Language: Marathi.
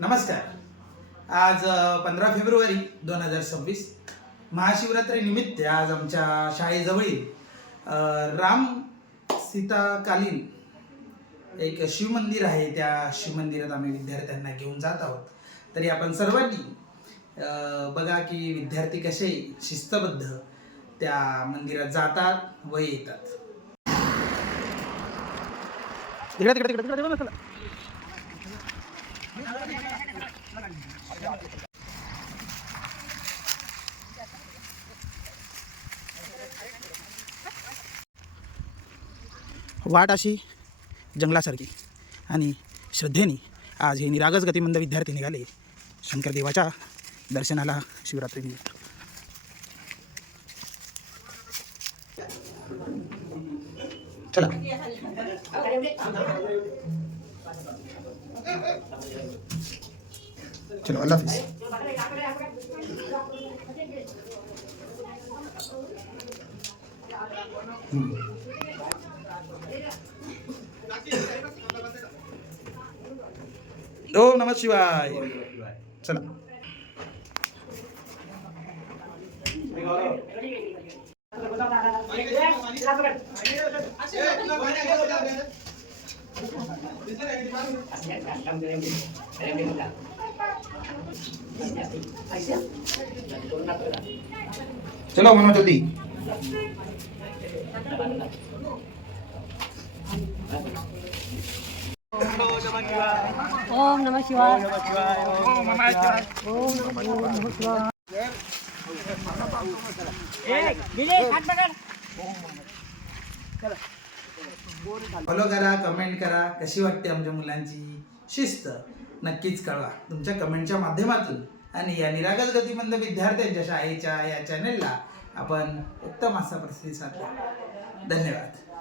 नमस्कार. आज 15 फेब्रुवारी 2026 महाशिवरात्रीनिमित्त आज आमच्या शाळेजवळील राम सीताकालीन एक शिवमंदिर आहे. त्या शिवमंदिरात आम्ही विद्यार्थ्यांना घेऊन जात आहोत. तरी आपण सर्वांनी बघा की विद्यार्थी कसे शिस्तबद्ध त्या मंदिरात जातात व येतात. वाट अशी जंगलासारखी आणि श्रद्धेने आज हे निरागस गतिमंद विद्यार्थी निघाले शंकरदेवाच्या दर्शनाला शिवरात्रीनिमित्त. चला चलो, अल्लाह हाफिज. ओम नमः शिवाय. चला. चलो मनो जल्दी. ओम नमः शिवाय. ओम नमः शिवाय. ओम नमः शिवाय. फॉलो करा, कमेंट करा. कशी वाटते आमच्या मुलांची शिस्त नक्कीच कळवा तुमच्या कमेंटच्या माध्यमातून. आणि या निरागस गतिमंद विद्यार्थ्यांच्या शाळेच्या या चॅनेलला आपण उत्तम असा प्रतिसाद द्या. धन्यवाद.